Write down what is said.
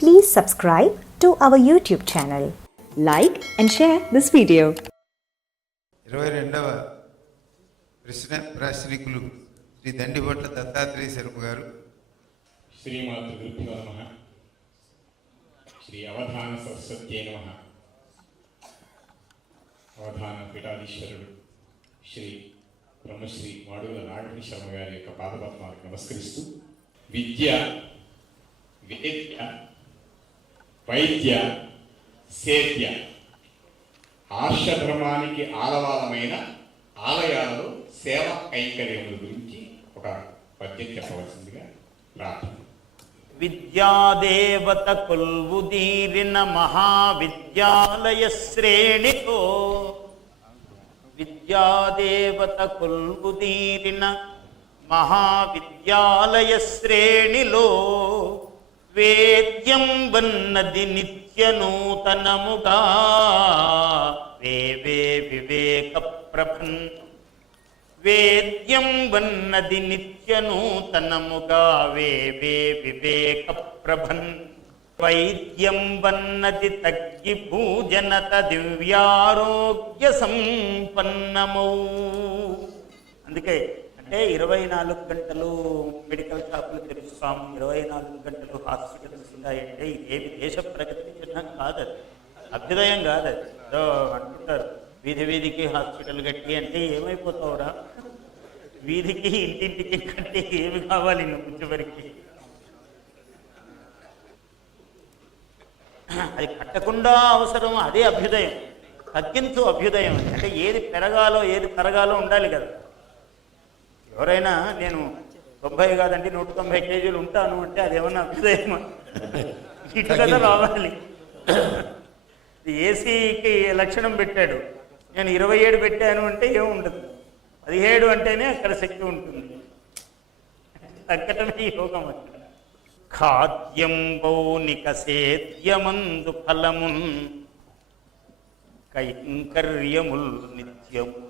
Please subscribe to our YouTube channel. Like and share this video. ఇరవై రెండవ ప్రశ్న ప్రాశ్నికులు శ్రీ దండిబొట్ల దత్తాత్రేయ శర్మ గారు శ్రీమాతృభ్యో నమ శ్రీ అవధాన సరస్వత్యే నమ అవధాన పీఠాధీశ్వరుడు శ్రీ బ్రహ్మశ్రీ మాడుగుల నాగటి శర్మ గారి యొక్క పాదపద్మాలకు నమస్కరిస్తూ విద్య వేద్య వైద్య సేద్య ఆర్షధర్మానికి ఆలవాలమైన ఆలయాలలో సేవ కైంకర్యముల గురించి ఒక పద్యం చెప్పవలసిందిగా ప్రార్థన. విద్యాదేవత కొల్వుదీరిన మహావిద్యాలయ శ్రేణితో విద్యాదేవత కొల్వుదీరిన మహావిద్యాలయ శ్రేణిలో వేద్యం వన్నది నిత్య నూతనముగా. వేవే వివేక ప్రభన్ వేద్యం వన్నది నిత్య నూతనముగా. వేవే వివేక ప్రభన్ వైద్యం వన్నది తగ్గి భూజనత దివ్యారోగ్య సంపన్నమౌ. అందుకే అంటే ఇరవై నాలుగు గంటలు మెడికల్ షాపులు తెరుస్తాం ఇరవై నాలుగు గంటలు హాస్పిటల్స్ ఉన్నాయంటే ఇదేమి దేశ ప్రగతికి చిహ్నం కాదు అది. అభ్యుదయం కాదు అది. ఏదో అంటుంటారు వీధి వీధికి హాస్పిటల్ కట్టి అంటే ఏమైపోతావురా? వీధికి ఇంటింటికి కట్టి ఏమి కావాలి నువ్వు చివరికి? అది కట్టకుండా అవసరం అదే అభ్యుదయం. తగ్గించు అభ్యుదయం. అంటే ఏది పెరగాలో ఏది తరగాలో ఉండాలి కదా. ఎవరైనా నేను తొంభై కాదండి నూట తొంభై కేజీలు ఉంటాను అంటే అదేమన్నా అభ్యుదయమా ఇటు కదా రావాలి. ఏసీకి లక్షణం పెట్టాడు. నేను ఇరవై ఏడు పెట్టాను అంటే ఏముండదు. పదిహేడు అంటేనే అక్కడ శక్తి ఉంటుంది. తగ్గటమే యోగం అక్కడ ఖాద్యం బౌనిక సేద్యమందు ఫలమున్ కైంకర్యముల్ నిత్యముల్